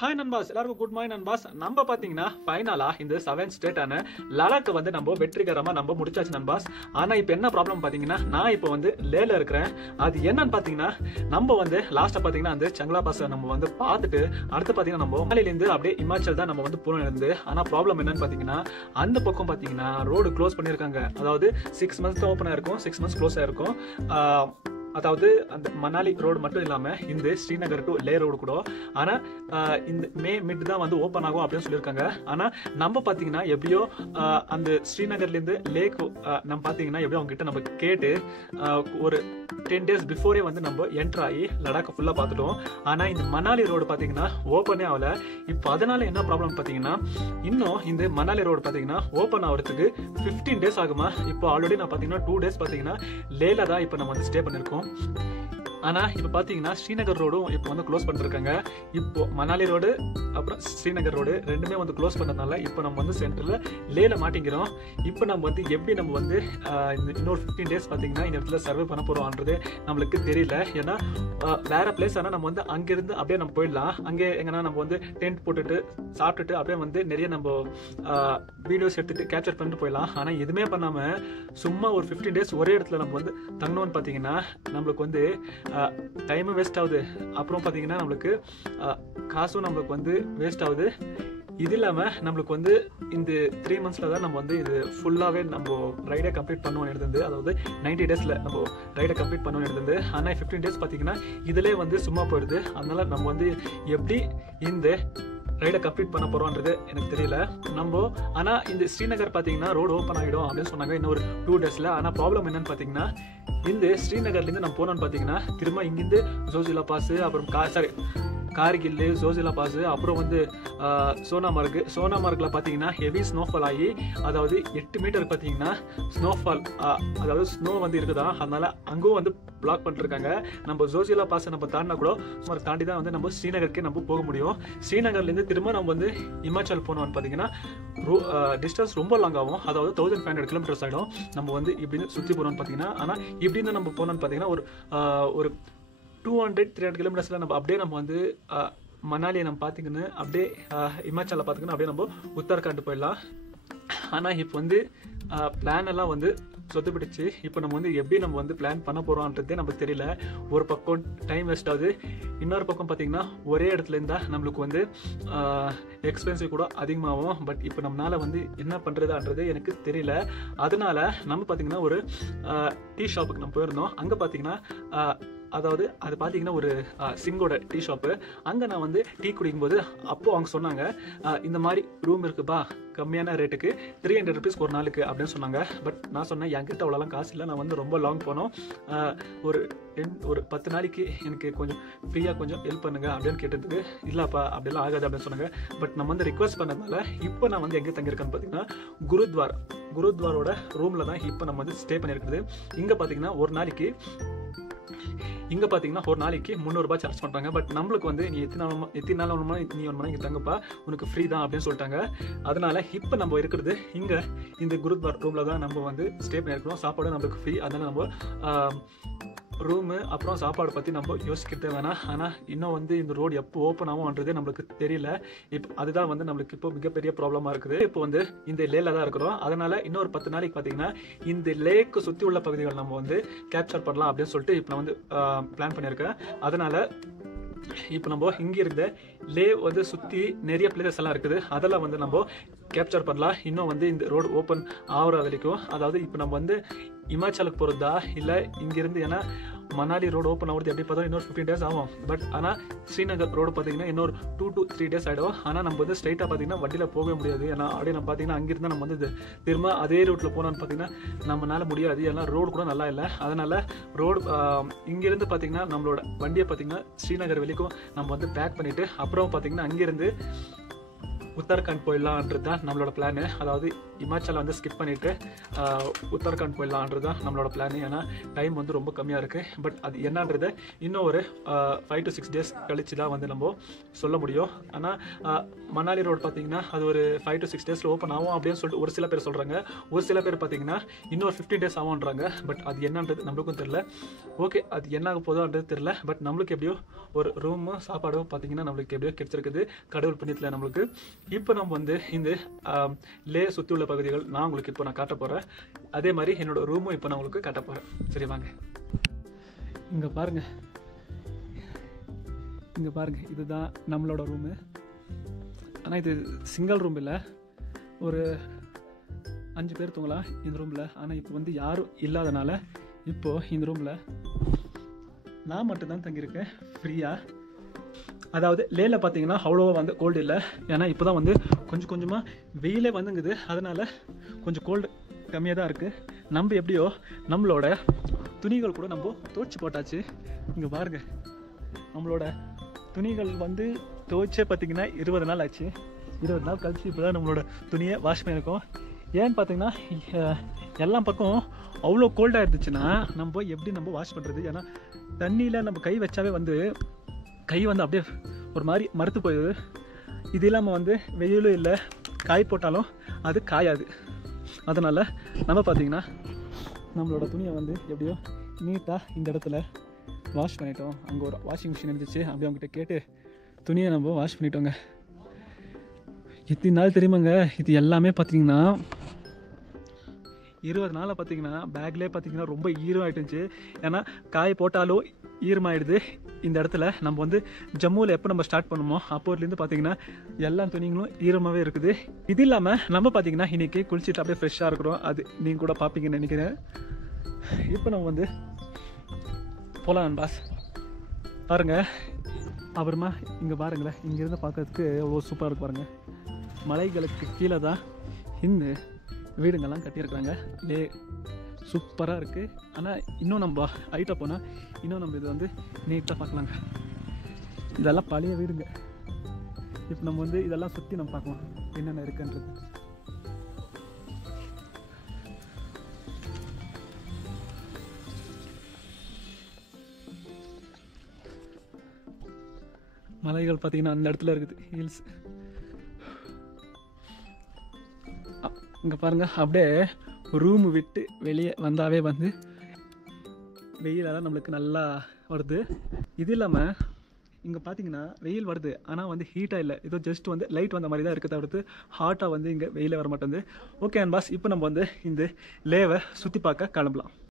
Hi நண்பாஸ், எல்லாருக்கும் good morning நண்பாஸ். நம்ம பாத்தீங்கன்னா ஃபைனலா இந்த 7th ஸ்டேட்டான லடாக் வந்து நம்ம வெற்றிகரமா நம்ம முடிச்சாச்சு நண்பாஸ். ஆனா இப்போ என்ன ப்ராப்ளம் பாத்தீங்கன்னா, நான் இப்போ வந்து லேல இருக்கிறேன். அது என்னன்னு பாத்தீங்கன்னா, நம்ம வந்து லாஸ்டா பாத்தீங்கன்னா அந்த சங்லா பாஸ் நம்ம வந்து பார்த்துட்டு அடுத்து பாத்தீங்கன்னா நம்ம மலையில இருந்து அப்படியே இமாச்சல் தான் நம்ம வந்து போன இருந்து. ஆனா ப்ராப்ளம் என்னன்னு பாத்தீங்கன்னா, அந்த பக்கம் பாத்தீங்கன்னா ரோடு க்ளோஸ் பண்ணிருக்காங்க. அதாவது 6 months தான் ஓப்பன் ஆயிருக்கும், 6 months க்ளோஸ் ஆயிருக்கும். அதாவது அந்த மணாலி ரோடு மட்டும் இல்லாம இந்த ஸ்ரீநகர் டு லே ரோடு கூட ஆனா இந்த மே மிட் தான் வந்து ஓப்பன் ஆகும் அப்படின்னு சொல்லியிருக்காங்க. ஆனா நம்ம பாத்தீங்கன்னா எப்படியோ அந்த ஸ்ரீநகர்ல இருந்து லேக் நம்ம பாத்தீங்கன்னா எப்படியோ அவங்க கிட்ட நம்ம கேட்டு ஒரு 10 days பிஃபோரே வந்து நம்ம என்டர் ஆகி லடாக் ஃபுல்லா பார்த்துட்டோம். ஆனா இந்த மணாலி ரோடு பாத்தீங்கன்னா ஓப்பனே ஆகல. இப்போ அதனால என்ன ப்ராப்ளம் பாத்தீங்கன்னா, இன்னும் இந்த மணாலி ரோடு பாத்தீங்கன்னா ஓப்பன் ஆகிறதுக்கு 15 days ஆகுமா. இப்போ ஆல்ரெடி நான் பாத்தீங்கன்னா 2 days பாத்தீங்கன்னா லேல தான் இப்போ நம்ம வந்து ஸ்டே பண்ணிருக்கோம். ஆனா இப்ப பாத்தீங்கன்னா ஸ்ரீநகர் ரோடும் இப்போ வந்து க்ளோஸ் பண்ணிருக்காங்க. இப்போ மணாலி ரோடு அப்புறம் ஸ்ரீநகர் ரோடு ரெண்டுமே வந்து க்ளோஸ் பண்ணதுனால இப்போ நம்ம வந்து சென்டர்ல லேல மாட்டிக்கிறோம். இப்போ நம்ம வந்து எப்படி நம்ம வந்து இன்னொரு 15 days பாத்தீங்கன்னா இந்த இடத்துல சர்வே பண்ண போறோம்ன்றது நம்மளுக்கு தெரியல. ஏன்னா வேற பிளேஸ் ஆனா நம்ம வந்து அங்கிருந்து அப்படியே நம்ம போயிடலாம். அங்கே எங்கன்னா நம்ம வந்து டென்ட் போட்டுட்டு சாப்பிட்டுட்டு அப்படியே வந்து நிறைய நம்ம வீடியோஸ் எடுத்துட்டு கேப்சர் பண்ணிட்டு போயிடலாம். ஆனா எதுவுமே பண்ணாம சும்மா ஒரு 15 days ஒரே இடத்துல நம்ம வந்து தங்கணும்னு பாத்தீங்கன்னா நம்மளுக்கு வந்து டைமும் வேஸ்ட் ஆகுது. அப்புறம் பாத்தீங்கன்னா நம்மளுக்கு காசும் நம்மளுக்கு வந்து வேஸ்ட் ஆகுது. இது இல்லாம நம்மளுக்கு வந்து இந்த 3 monthsல தான் நம்ம வந்து இது ஃபுல்லாவே நம்ம ரைடை கம்ப்ளீட் பண்ணுவோம் எடுத்து, அதாவது 90 daysல நம்ம ரைடை கம்ப்ளீட் பண்ணுவோம் எடுத்து. ஆனா 15 days பாத்தீங்கன்னா இதுலயே வந்து சும்மா போயிடுது. அதனால நம்ம வந்து எப்படி இந்த ரைடை கம்ப்ளீட் பண்ண போறோம்ன்றது எனக்கு தெரியல. நம்ம ஆனா இந்த ஸ்ரீநகர் பாத்தீங்கன்னா ரோடு ஓப்பன் ஆகிடும் அப்படின்னு சொன்னாங்க இன்னொரு 2 daysல. ஆனா ப்ராப்ளம் என்னன்னு பாத்தீங்கன்னா, இந்த ஸ்ரீநகர்ல இருந்து நம்ம போனோம்னு பாத்தீங்கன்னா திரும்ப இங்கிருந்து ஜோசிலா பாஸ், அப்புறம் கார்கில், ஜோசிலா பாஸ், அப்புறம் வந்து சோனாமார்க்ல பாத்தீங்கன்னா ஹெவி ஸ்னோஃபால் ஆகி, அதாவது 8 மீட்டர் பாத்தீங்கன்னா ஸ்னோஃபால், அதாவது ஸ்னோ வந்து இருக்குதா. அதனால அங்கும் வந்து பிளாக் பண்ணிருக்காங்க. நம்ம ஜோசிலா பாஸ் நம்ம தாண்டினா கூட சுமார் தாண்டி தான் வந்து நம்ம ஸ்ரீநகருக்கு நம்ம போக முடியும். ஸ்ரீநகர்ல இருந்து திரும்ப நம்ம வந்து இமாச்சல் போனோம்னு பாத்தீங்கன்னா டிஸ்டன்ஸ் ரொம்ப லாங் ஆகும். அதாவது 1500 kilometers ஆயிடும். நம்ம வந்து இப்படின்னு சுத்தி போனோம்னு பாத்தீங்கன்னா, ஆனா இப்படின்னு நம்ம போனோம்னு பாத்தீங்கன்னா ஒரு 200-300 kilometers நம்ம அப்படியே நம்ம வந்து மணாலியை நம்ம பார்த்திங்கன்னு அப்படியே இமாச்சலில் பார்த்திங்கன்னா அப்படியே நம்ம உத்தரகாண்ட் போயிடலாம். ஆனால் இப்போ வந்து பிளான் எல்லாம் வந்து சொத்து பிடிச்சி இப்போ நம்ம வந்து எப்படி நம்ம வந்து பிளான் பண்ண போகிறோம்ன்றதே நமக்கு தெரியல. ஒரு பக்கம் டைம் வேஸ்ட் ஆகுது, இன்னொரு பக்கம் பார்த்திங்கன்னா ஒரே இடத்துல இருந்தால் நம்மளுக்கு வந்து எக்ஸ்பென்சிவ் கூட அதிகமாகும். பட் இப்போ நம்மளால வந்து என்ன பண்ணுறதுன்றது எனக்கு தெரியல. அதனால நம்ம பார்த்திங்கன்னா ஒரு டீ ஷாப்புக்கு நம்ம போயிருந்தோம். அங்கே பார்த்திங்கன்னா அதாவது அது பார்த்தீங்கன்னா ஒரு சிங்கோட டீ ஷாப்பு. அங்கே நான் வந்து டீ குடிக்கும்போது அப்போது அவங்க சொன்னாங்க, இந்த மாதிரி ரூம் இருக்குப்பா கம்மியான ரேட்டுக்கு 300 rupees ஒரு நாளுக்கு அப்படின்னு சொன்னாங்க. பட் நான் சொன்னேன் என்கிட்ட அவ்வளோலாம் காசு இல்லை, நான் வந்து ரொம்ப லாங் போனோம், ஒரு 10 நாளைக்கு எனக்கு கொஞ்சம் ஃப்ரீயாக கொஞ்சம் ஹெல்ப் பண்ணுங்க அப்படின்னு கேட்டதுக்கு, இல்லைப்பா அப்படிலாம் ஆகாது அப்படின்னு சொன்னாங்க. பட் நம்ம வந்து ரிக்வஸ்ட் பண்ணதுனால இப்போ நான் வந்து எங்கே தங்கியிருக்கேன்னு பார்த்தீங்கன்னா குருத்வாரோட ரூமில் தான் இப்போ நம்ம வந்து ஸ்டே பண்ணியிருக்குது. இங்கே பார்த்தீங்கன்னா ஒரு நாளைக்கு 300 ரூபாய் சார்ஜ் பண்ணுறாங்க. பட் நம்மளுக்கு வந்து நீ எத்தனை நாள் நீ 1 மணி இங்கே தங்கப்பா, உனக்கு ஃப்ரீ தான் அப்படின்னு சொல்லிட்டாங்க. அதனால இப்போ நம்ம இருக்கிறது இங்கே இந்த குருத்வார் ரூமில் தான் நம்ம வந்து ஸ்டே பண்ணியிருக்கிறோம். சாப்பாடு நம்மளுக்கு ஃப்ரீ. அதனால நம்ம ரூமு அப்புறம் சாப்பாடு பற்றி நம்ம யோசிக்கிறதே வேணாம். ஆனால் இன்னும் வந்து இந்த ரோடு எப்போ ஓப்பன் ஆகும்ன்றதே நம்மளுக்கு தெரியல. இப்போ அதுதான் வந்து நம்மளுக்கு இப்போ மிகப்பெரிய ப்ராப்ளமாக இருக்குது. இப்போ வந்து இந்த லேல தான் இருக்கிறோம். அதனால இன்னொரு 10 நாளைக்கு பார்த்தீங்கன்னா இந்த லேக்கு சுற்றி உள்ள பகுதிகள் நம்ம வந்து கேப்சர் பண்ணலாம் அப்படின்னு சொல்லிட்டு இப்போ நான் வந்து பிளான் பண்ணியிருக்கேன். அதனால இப்போ நம்ம இங்கே இருந்த லே வந்து சுற்றி நிறைய பிளேசஸ் எல்லாம் இருக்குது, அதெல்லாம் வந்து நம்ம கேப்சர் பண்ணலாம். இன்னும் வந்து இந்த ரோடு ஓப்பன் ஆகிற வரைக்கும், அதாவது இப்போ நம்ம வந்து இமாச்சலுக்கு போகிறதா இல்லை இங்கிருந்து, ஏன்னா மணாலி ரோடு ஓப்பன் ஆகிறது எப்படி பார்த்தா இன்னொரு 15 days ஆகும். பட் ஆனால் ஸ்ரீநகர் ரோடு பார்த்தீங்கன்னா இன்னொரு 2 to 3 days ஆகிடும். ஆனால் நம்ம வந்து ஸ்ட்ரைட்டாக பார்த்தீங்கன்னா வண்டியில் போகவே முடியாது. ஏன்னா அப்படியே நம்ம பார்த்தீங்கன்னா அங்கிருந்து நம்ம வந்து திரும்ப அதே ரூட்டில் போனோம்னு பார்த்தீங்கன்னா நம்மளால முடியாது. ஏன்னா ரோடு கூட நல்லா இல்லை. அதனால் ரோடு இங்கிருந்து பார்த்தீங்கன்னா நம்மளோட வண்டியை பார்த்தீங்கன்னா ஸ்ரீநகர் வரைக்கும் நம்ம வந்து பேக் பண்ணிவிட்டு அப்புறம் பார்த்தீங்கன்னா அங்கேருந்து உத்தரகாண்ட் போயிடலான்றது தான் நம்மளோட பிளானு. அதாவது இமாச்சலை வந்து ஸ்கிப் பண்ணிவிட்டு உத்தரகாண்ட் போயிடலான்றது தான் நம்மளோட பிளானு. ஏன்னா டைம் வந்து ரொம்ப கம்மியாக இருக்குது. பட் அது என்னன்றதை இன்னும் ஒரு 5 to 6 days கழிச்சு தான் வந்து நம்ம சொல்ல முடியும். ஆனால் மணாலி ரோடு பார்த்தீங்கன்னா அது ஒரு 5 to 6 days ஓப்பன் ஆகும் அப்படின்னு சொல்லிட்டு ஒரு சில பேர் சொல்கிறாங்க. ஒரு சில பேர் பார்த்தீங்கன்னா இன்னொரு 15 days ஆகும்ன்றாங்க. பட் அது என்னன்றது நம்மளுக்கும் தெரில. ஓகே, அது என்ன ஆக போதோன்றது தெரில. பட் நம்மளுக்கு எப்படியோ ஒரு ரூமும் சாப்பாடும் பார்த்தீங்கன்னா நம்மளுக்கு எப்படியோ கிடைச்சிருக்குது கடவுள் புண்ணியத்தில் நம்மளுக்கு. இப்போ நம்ம வந்து இந்த லே சுற்றி உள்ள பகுதிகள் நான் உங்களுக்கு இப்போ நான் காட்ட போகிறேன். அதே மாதிரி என்னோட ரூமும் இப்போ நான் உங்களுக்கு காட்ட போகிறேன். சரி வாங்க. இங்கே பாருங்கள் இதுதான் நம்மளோட ரூமு. ஆனால் இது சிங்கிள் ரூம் இல்லை, ஒரு 5 பேர் தூங்கலாம் இந்த ரூமில். ஆனால் இப்போ வந்து யாரும் இல்லாதனால இப்போது இந்த ரூமில் நான் மட்டும்தான் தங்கியிருக்கேன் ஃப்ரீயாக. அதாவது லேல பார்த்தீங்கன்னா அவ்வளோவா வந்து கோல்டு இல்லை. ஏன்னா இப்போ தான் வந்து கொஞ்சம் கொஞ்சமாக வெயிலே வந்துங்குது. அதனால் கொஞ்சம் கோல்டு கம்மியாக தான் இருக்குது. நம்ம எப்படியோ நம்மளோட துணிகள் கூட நம்ம துவைச்சி போட்டாச்சு. இங்கே பாருங்கள், நம்மளோட துணிகள் வந்து துவைச்சே பார்த்திங்கன்னா 20 நாள் ஆச்சு. 20 நாள் கழிச்சு இப்போ தான் நம்மளோட துணியை வாஷ் பண்ணியிருக்கோம். ஏன்னு பார்த்தீங்கன்னா எல்லா பக்கம் அவ்வளோ கோல்டாக இருந்துச்சுன்னா நம்ம எப்படி நம்ம வாஷ் பண்ணுறது? ஏன்னா தண்ணியில் நம்ம கை வச்சாவே வந்து கை வந்து அப்படியே ஒரு மாதிரி மறுத்து போயிடுது. இது இல்லாமல் வந்து வெயிலும் இல்லை, காய் போட்டாலும் அது காயாது. அதனால் நம்ம பார்த்திங்கன்னா நம்மளோட துணியை வந்து எப்படியோ நீட்டாக இந்த இடத்துல வாஷ் பண்ணிட்டோம். அங்கே ஒரு வாஷிங் மிஷின் இருந்துச்சு, அப்படியே அவங்ககிட்ட கேட்டு துணியை நம்ம வாஷ் பண்ணிட்டோங்க. இத்தனை நாள் தெரியுமாங்க, இது எல்லாமே பார்த்திங்கன்னா 20 நாளில் பார்த்திங்கன்னா பேக்லேயே பார்த்திங்கன்னா ரொம்ப ஈரமாகிட்டுருந்துச்சு. ஏன்னா காய போட்டாலும் ஈரமாகிடுது. இந்த இடத்துல நம்ம வந்து ஜம்முவில் எப்போ நம்ம ஸ்டார்ட் பண்ணுமோ அப்போதுலேருந்து பார்த்திங்கன்னா எல்லா துணிங்களும் ஈரமாகவே இருக்குது. இது இல்லாமல் நம்ம பார்த்திங்கன்னா இன்றைக்கி குளிச்சுட்டு அப்படியே ஃப்ரெஷ்ஷாக இருக்கிறோம். அது நீங்கள் கூட பார்ப்பீங்கன்னு நினைக்கிறேன். இப்போ நம்ம வந்து போகலாம் பாஸ். பாருங்கள், அப்புறமா இங்கே பாருங்களேன், இங்கேருந்து பார்க்கறதுக்கு அவ்வளோ சூப்பராக இருக்கு பாருங்கள். மலைகளுக்கு கீழே தான் இந்த வீடுங்கள்லாம் கட்டியிருக்காங்க. சூப்பராக இருக்குது. ஆனால் இன்னும் நம்ம ஹைட்டாக போனால் இன்னும் நம்ம இதை வந்து நீட்டாக பார்க்கலாங்க. இதெல்லாம் பழைய வீடுங்க. இப்போ நம்ம வந்து இதெல்லாம் சுற்றி நம்ம பார்க்கலாம் என்னென்ன இருக்குன்றது. மலைகள் பார்த்திங்கன்னா அந்த இடத்துல இருக்குது, ஹில்ஸ். இங்கே பாருங்கள், அப்படியே ரூமு விட்டு வெளியே வந்தாவே வந்து வெயிலெல்லாம் நம்மளுக்கு நல்லா வருது. இது இல்லாமல் இங்கே பார்த்தீங்கன்னா வெயில் வருது, ஆனால் வந்து ஹீட்டாக இல்லை. ஏதோ ஜஸ்ட் வந்து லைட் வந்த மாதிரி தான் இருக்குது, தவிர்த்து ஹாட்டாக வந்து இங்கே வெயிலே வர மாட்டேங்குது. ஓகே அண்ட் பாஸ், இப்போ நம்ம வந்து இந்த லேவை சுற்றி பார்க்க கிளம்பலாம்.